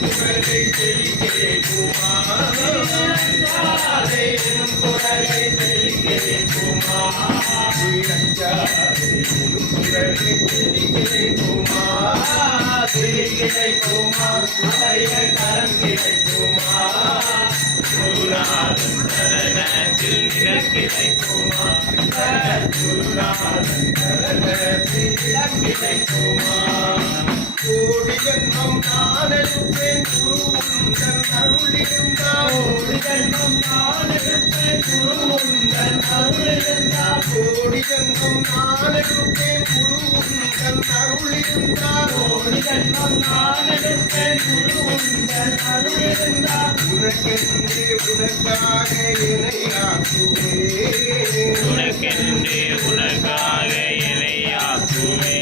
புகழை தெளிக்கேக்குமா புகழை தெளிக்கேக்குமா புகழை தெளிக்கேக்குமா கிடைக்குமா கரம் கிடைக்குமா சரணத்தில் நிழல் கிடைக்குமா கிடைக்குமா கோடி ஜன்மம் நான் எடுப்பேன் குருவுந்தன் அருளிருந்தால் கோடி ஜன்மம் நான் எடுப்பேன் குருவுந்தன் அருளிருந்தால் கோடி ஜன்மம் நான் எடுப்பேன் குருவுந்தன் அருளிருந்தால் கோடி ஜன்மம் நான் எடுப்பேன் குருவுந்தன் அருளிருந்தால் உனக்கென்றே உனக்காக இணையாக்குவே உனக்கென்றே உனக்காக இணையாக்குவே